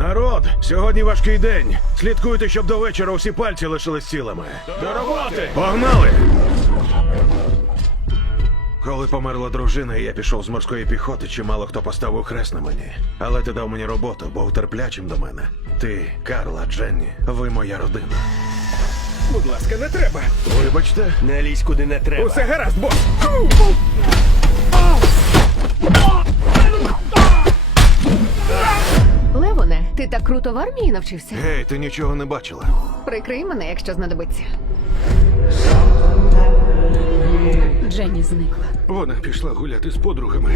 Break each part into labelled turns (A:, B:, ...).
A: Народ, сьогодні важкий день. Слідкуйте, щоб до вечора усі пальці лишились цілими.
B: До роботи!
A: Погнали! Коли померла дружина, і я пішов з морської піхоти, чимало хто поставив хрест на мені. Але ти дав мені роботу, був терплячим до мене. Ти, Карла, Дженні, ви моя родина.
C: Будь ласка, не треба.
A: Вибачте,
D: Не лізь куди не треба.
C: усе гаразд, бос. Фу! Фу! Ау!
E: так круто в армії навчився.
A: Гей, ти нічого не бачила.
E: Прикрий мене, якщо знадобиться.
F: Дженні зникла.
A: Вона пішла гуляти з подругами.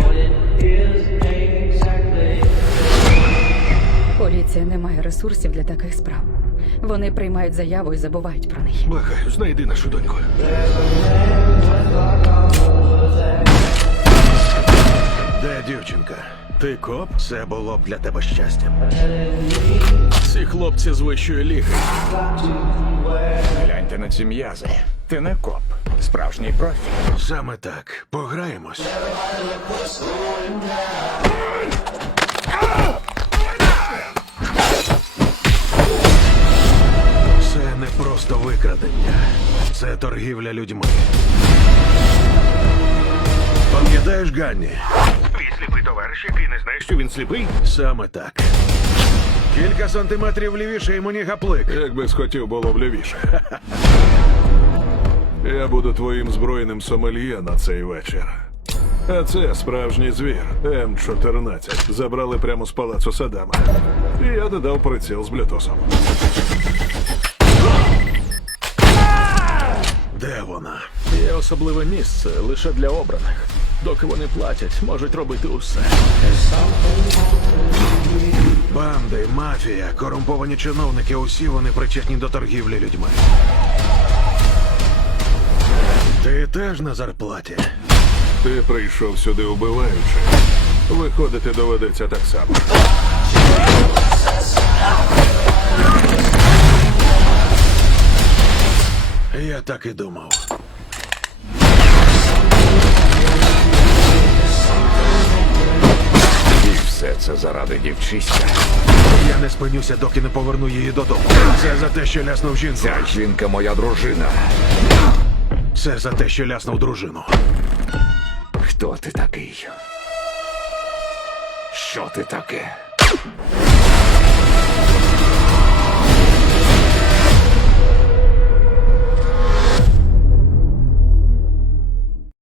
F: Поліція не має ресурсів для таких справ. Вони приймають заяву і забувають про неї.
A: Благаю, знайди нашу доньку. Ти коп? Це було б для тебе щастям. Ці хлопці з вищої ліги.
G: Гляньте на ці м'язи. Ти не коп. Справжній профі.
A: Саме так. Пограємось. Це не просто викрадення. Це торгівля людьми. Пам'ятаєш, Ганні?
H: Твій сліпий товариш, який не знає, що він сліпий?
A: Саме так.
I: Кілька сантиметрів лівіше і мені гаплик.
A: Якби схотів було б лівіше. Я буду твоїм збройним сомельє на цей вечір. А це справжній звір М14. Забрали прямо з палацу Садама. І я додав приціл з блютусом. Де вона?
J: Є особливе місце лише для обраних. Доки вони платять, можуть робити усе.
A: Банди, мафія, корумповані чиновники. Усі вони причетні до торгівлі людьми. Ти теж на зарплаті. Ти прийшов сюди убиваючи. Виходити доведеться так само. Я так і думав. це заради дівчиська. Я не спинюся, доки не поверну її додому. Це за те, що ляснув жінку. Ця жінка моя дружина. Це за те, що ляснув дружину. Хто ти такий? Що ти таке?